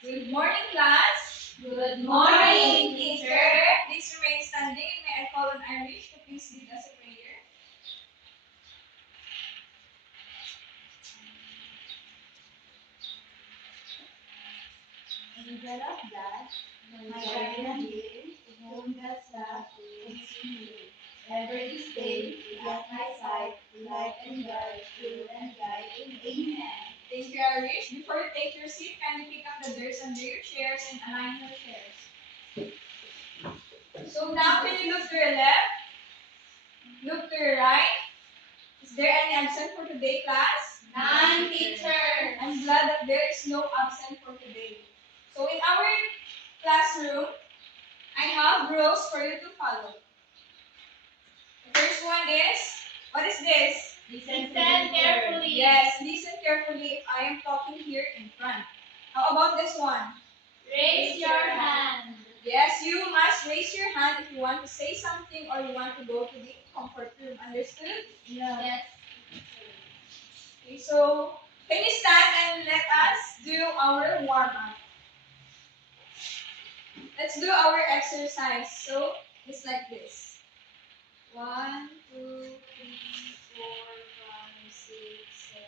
Good morning, class. Good morning, teacher. Please remain standing and may I call on Irish to please lead us a prayer. Angel of God, my guardian dear, to whom dost thou continue. Ever this day, be at my side, to light and guide, rule and guide. Amen. Thank you, Irish. Before you take your seat, kindly pick up the desks under your chairs and align your chairs. So now, can you look to your left? Look to your right. Is there any absent for today, class? None, teacher. I'm glad that there is no absent for today. So in our classroom, I have rules for you to follow. The first one is, what is this? Listen carefully. Yes, listen carefully if I am talking here in front. How about this one? Raise your hand. Yes, you must raise your hand if you want to say something or you want to go to the comfort room. Understood? Yes. Okay, so can you stand and let us do our warm-up? Let's do our exercise. So it's like this. 1, 2, 3, 4, 5, 6, 7,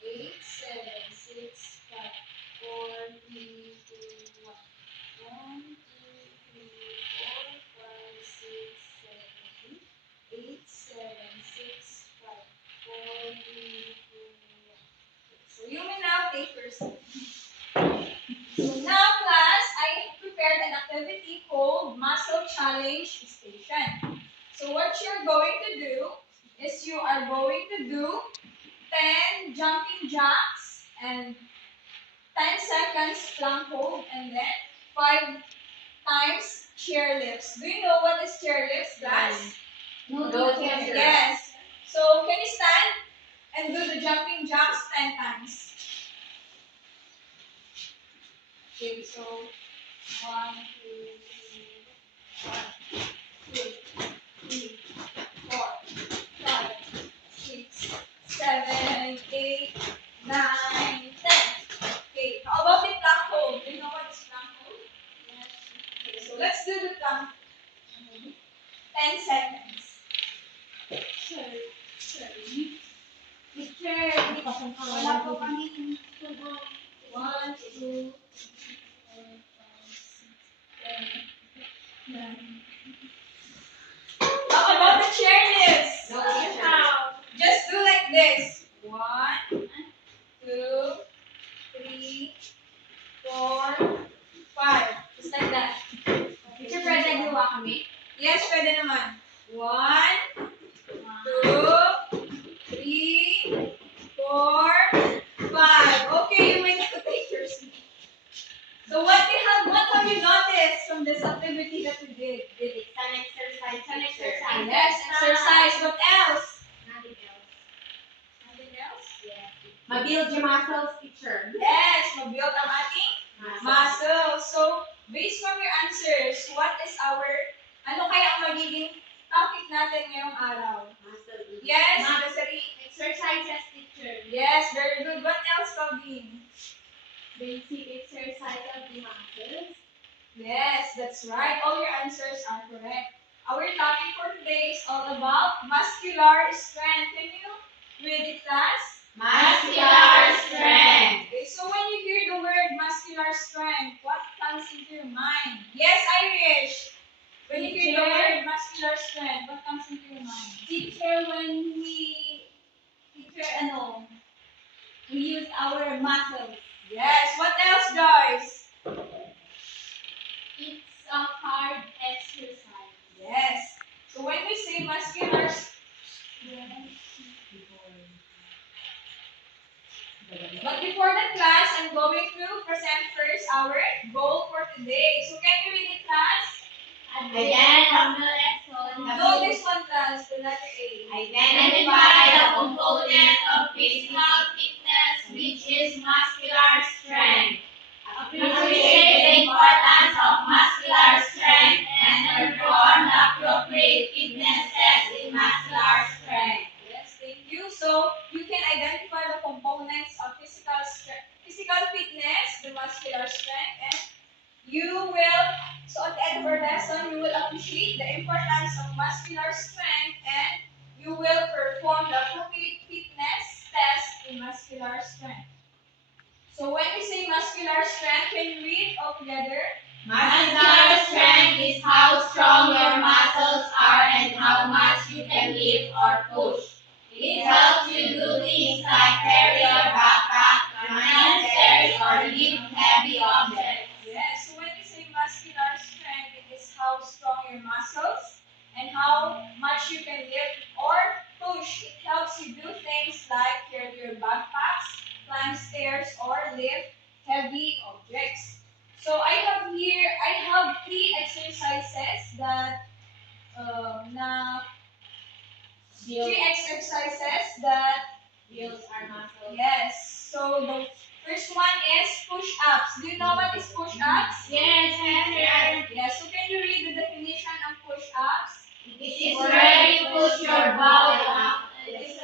8, 7, 6, 5, 4, 3, 2, 1. 1, 2, 3, 4, 5, 6, 7, 8, 7, 6, 5, 4, 3, 2, 1. So you may now take your seat. So now, class, I prepared an activity called Muscle Challenge Station. So what you're going to do is you are going to do 10 jumping jacks and 10 seconds plank hold and then 5 times chair lifts. Do you know what is chair lifts, class? No, teacher. Yes. So can you stand and do the jumping jacks 10 times? Okay, so 1, 2, 3, 4, 5, 6, 7, 8, 9, 10. Okay, how about the plank hold? Do you know what is plank hold? Yes. Okay, so let's do the plank. 10 seconds. Teacher, wala po kami tugon. 1, 2, 3, 4, 5, 6, 7, 9. How about the chair lifts? No, teacher. Just do like this. 1, 2, 3, 4, 5. Just like that. Teacher, pwede gawa kami? Yes, pwede naman. 1, 2, 3, 4, 5. Okay, you may need to take your seat. So what have you noticed from this activity that we did? It's an exercise. Yes, exercise. What else? Nothing else. Nothing else? Yes. Mabuild your muscles, teacher. Yes, mabuild ang ating muscles. So, based from your answers, what is ano kaya ang magiging topic natin ngayong araw? Muscle. Yes, Desiree? Exercises, teacher. Yes, very good. What else, Calvin? Basic exercise of the muscles. Yes, that's right. All your answers are correct. Our topic for today is all about muscular strength. Can you read it, class? Muscular strength. Okay, so when you hear the word muscular strength, what comes into your mind? Yes, Irish. When you hear the word muscular strength, what comes into your mind? Teacher, we use our muscles. Yes. What else, Joyce? It's a hard exercise. Yes. So when we say muscular strength, but before that, class, I'm going to present first our goal for today. So can you read it, class? No, this one, class, the letter A. Identify the component of physical fitness, which is muscular strength. Appreciate the importance of muscular strength and perform the appropriate fitness tests in muscular strength. Yes, thank you. So you can identify the components of physical fitness, the muscular strength, and you will, so at the end of our lesson, you will appreciate the importance of muscular strength, and you will perform the appropriate fitness test in muscular strength. So when we say muscular strength, can you read all together? Muscular strength is how strong your muscles are and how much you can lift or push. It helps you do things like carry your backpack, climb stairs, or lift heavy objects. Yes, so when we say muscular strength, it is how strong your muscles and how much you can lift or push. It helps you do things like carry your backpacks, climb stairs, or lift heavy objects. So I have three exercises that Builds our muscles. yes. So the first one is push-ups. Do you know what is push-ups? Yes, teacher. Yes. So can you read the definition of push-ups? It is where you push your body up. It's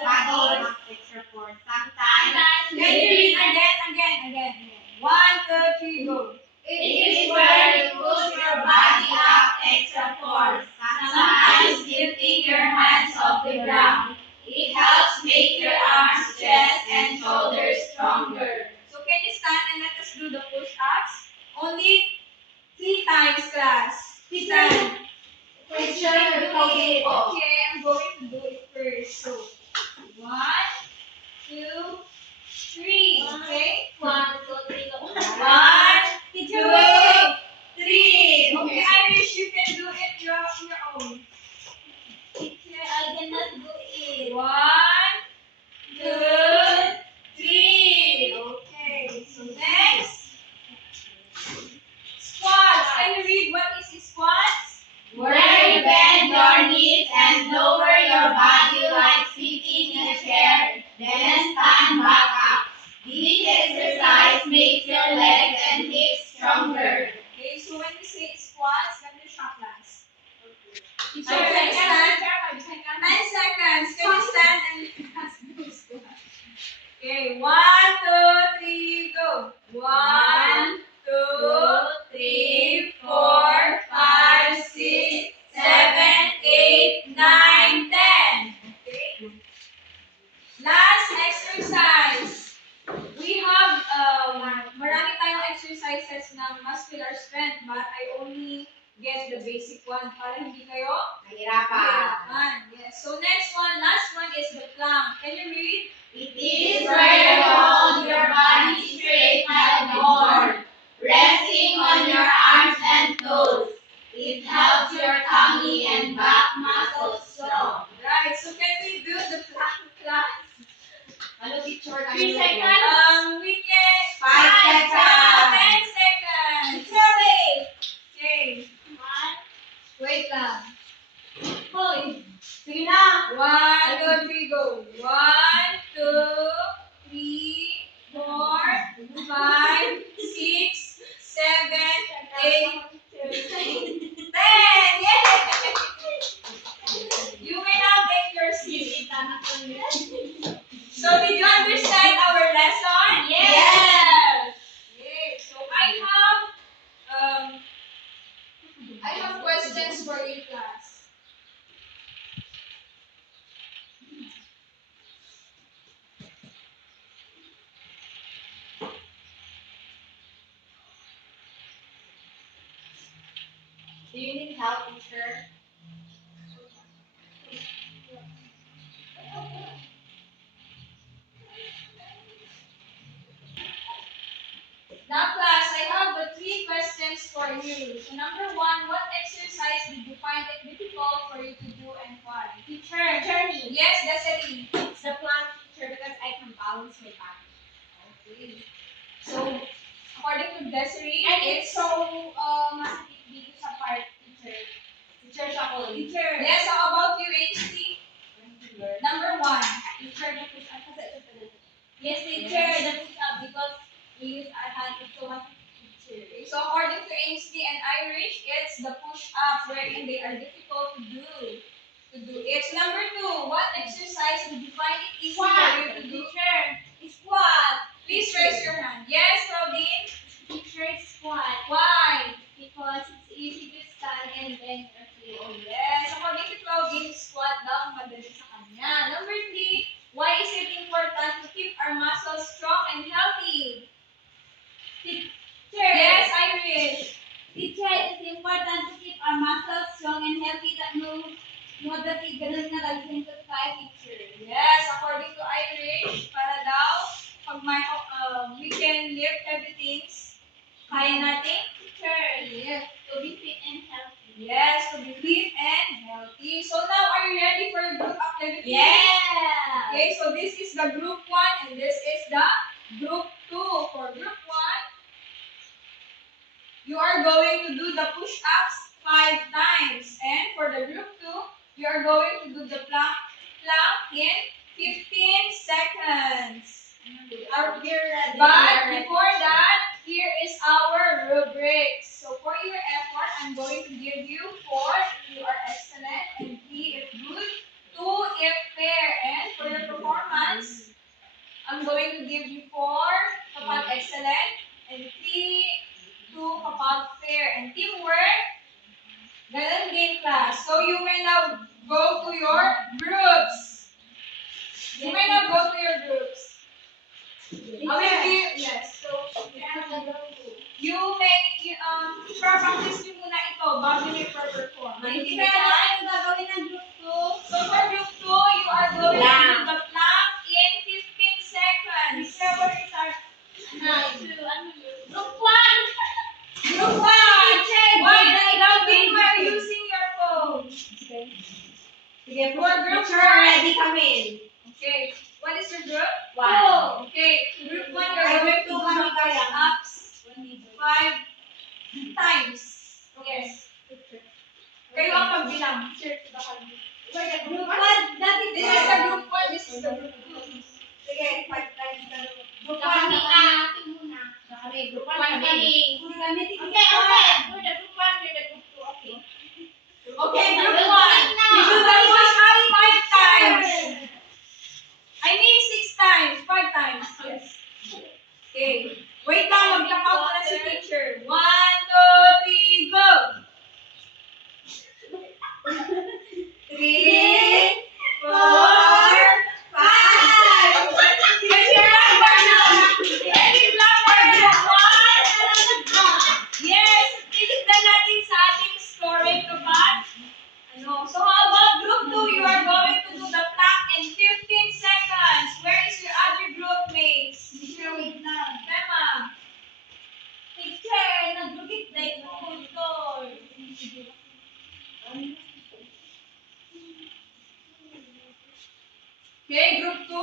extra force. Sometimes Can you read again? 1, 2, 3, go. it is where you push your body up extra force. Sometimes lifting your hands off the ground. It helps make your arms, chest, and shoulders stronger. So can you stand and let us do the push-ups? Only 3 times, class. Stand. Teacher, how do you go? Okay, I'm going to do it first. So 1, 2, 3. Okay. 1, 2, 3, go. 1, 2, 3. Okay, Irish, you can do it on your own. Teacher, I cannot do it. 1, 2, 3. Okay. So next, squats. Can you read what is squats? Where you bend your knees and lower your body like sitting in a chair, then stand back up. This exercise makes your legs and hips stronger. Okay, so when we say squats, let me show class. Teacher, can you stand? 10 seconds. Can you stand and do squats? Okay, 1, 2, 3, go. 1, 2, 3, 4, 5, 6, 7, 8, 9, 10. Okay. Last exercise. We have marami tayong exercises ng muscular strength, but I only get the basic one para hindi kayo mahirapan. Yes. So next one, last one is the plank. Can you read? It is where you hold your body straight like a board, resting on your arms and toes. It helps your tummy and back muscles strong. Right. So can we do the plank class? Hello, teacher. 3 seconds. We can 5 seconds. 10 seconds. Okay. Wait lang. Hoy, sige na. 1, 2, 3, go. 1, 2, 3, 4, 5, 6, 7, 8, 9, 10. Yay! You may now take your seat. So did you understand our lesson? Yes. Okay. So I have questions for you, class. Do you need help, teacher? Now, class, I have 3 questions for you. So number 1, what exercise did you find it difficult for you to do and why? Teacher, journey. Yes, Desiree. It's the plank, teacher, because I can balance my back. Okay. So, according to Desiree, And it's so masakit dito sa part, teacher. Teacher, siya ko. Teacher. Yes, how about you, Ainsley? Number 1. Teacher, the push up. Yes, teacher, the push up because we use our hand to so much. Teacher. So according to Ainsley and Irish, it's the push-ups wherein they are difficult to do. It's number 2. What exercise did you find it easy for you to do? Teacher, squat. Please raise your hand. Yes, Robin. healthy. Teacher. Yes, Irish. Teacher, it is important to keep our muscles strong and healthy that no dati ganun na lagi sa tayo, teacher. Yes, according to Irish, para daw, pag may, we can lift heavy things, kaya natin? Teacher, Yes. to be fit and healthy. Yes, to be fit and healthy. So now, are you ready for your group activity? Yeah. Okay, so this is the group 1 and this is the group 2. For group 1, you are going to do the push-ups 5 times. And for the group 2, you are going to do the plank in 15 seconds. But before that, here is our rubrics. So for your effort, I'm going to give you 4 if you are excellent and 3 if good, 2 if fair. And for your performance, I'm going to give you 4 kapag excellent and 2 kapag fair. And teamwork, ganun din class. So you may now go to your groups. You may now go to your groups. I will give, yes. So, you may, practice nyo muna ito bago nyo perform. Hindi kaya tayo gagawin ng group 2. So for group 2, you are going to do the plank in 15 seconds. Group 1. Group 1! Why are you using your phone? Sige, For group teacher, 1, ready kami. okay. What is your group? 1. Okay. Group 1, you're going to do the push-ups 5 times. Yes. Kayo ang pagbilang. Group 1, dati This is the group 1, this is the group 2. Sige, 5 times na group 1 Kami na. muna. Group 1 One kami. kami. Okay, Okay, okay. Do the group 1, do the group 2, okay. Okay, group 1. You do the push-up 5 times. I mean 6 times. 5 times. Yes. Okay. Wait lang, mag-count na si teacher. 1, 2, 3, go! 3, 4, 5. Yes, titignan natin sa ating scoring kapag So how about group 2? You are going to do the plank in 15 seconds. Where is your other group mates? Teacher, wait lang. Tema. Teacher, nag-group na ito. Okay, group 2.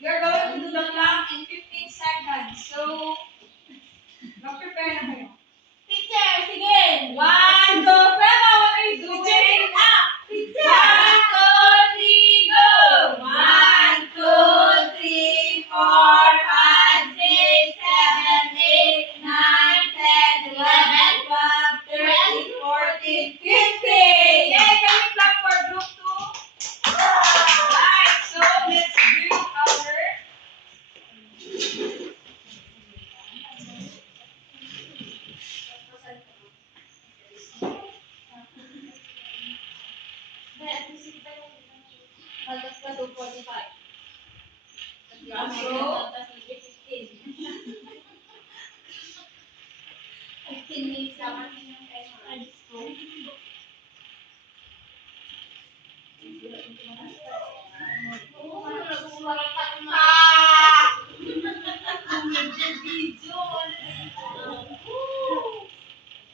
You are going to do the plank in 15 seconds. So, mag-prepare na kayo. Teacher, sige. 1, 2, Pema, what are you doing? Teacher, 1, 2, 3, go! 1, 2, 3, 4, 5, 6, 7, 8, 9, 10, 11, 12, 13, 14, 50! Yay! Can we clap for group 2? Right, so let's do our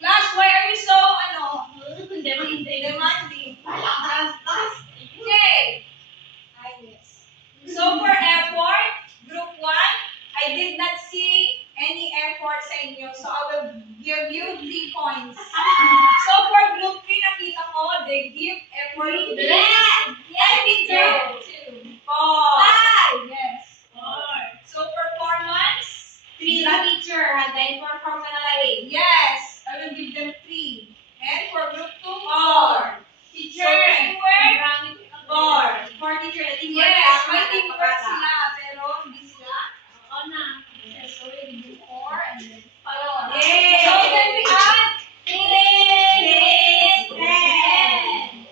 Class, why are you so, demanding? Okay. So for effort, group 1, I did not see any effort sa inyo. So I will give you 3 points. So for group 3, nakita ko, they give effort to the group 2. 4. Yes. 4. So performance, 3 na teacher, then perform na nalay. yes, I will give them 3. And for group 2, 4. Teacher, So teamwork, 4. 4 teacher, na teamwork. Yes, may teamwork sila, pero hindi sila. Oo na. Yes, so we do 4 and then 5. Yay! So then we add 10. 10.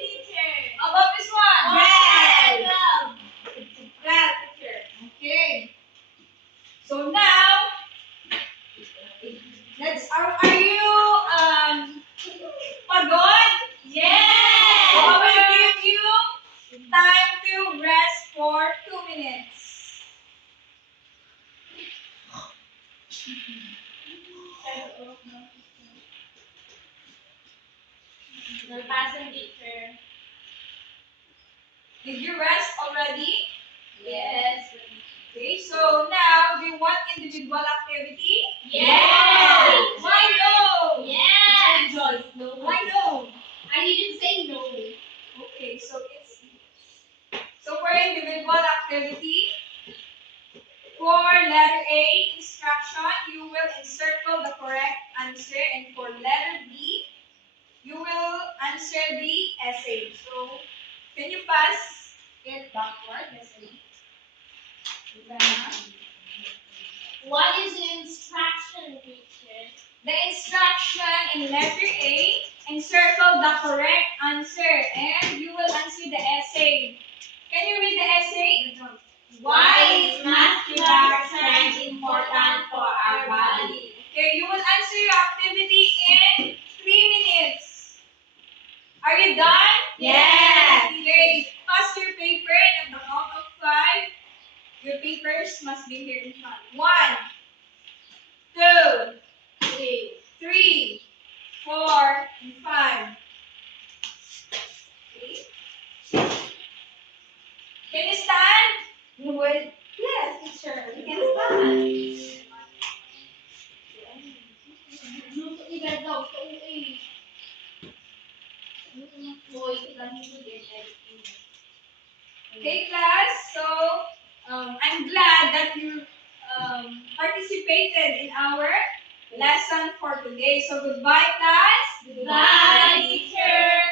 Teacher. How about this one? 12. 12, teacher. Okay. So now, are you pagod? Yes! So I will give you time to rest for 2 minutes. Nagpasang teacher. Did you rest already? Yes. Okay, so now, do you want individual activity? Yes! Why no? Yes! No. Why no? I didn't say no. Okay, so for individual activity, for letter A, instruction, you will encircle the correct answer, and for letter B, you will answer the essay. So, can you pass it backward, Miss Lee? What is an instruction, teacher? The instruction in letter A, encircle the correct answer, and you will answer the essay. Can you read the essay? Why is muscular strength important for our body? Okay, you will answer your activity in 3 minutes. Are you done? Yes. Okay, pass your paper, and at the count of 5, your papers must be here in front. 1, 2, 3, 4, and 5. Okay. Can you stand? Yes, teacher. You can stand. Okay, class. So, I'm glad that you participated in our lesson for today. So, goodbye, class. Bye, teacher.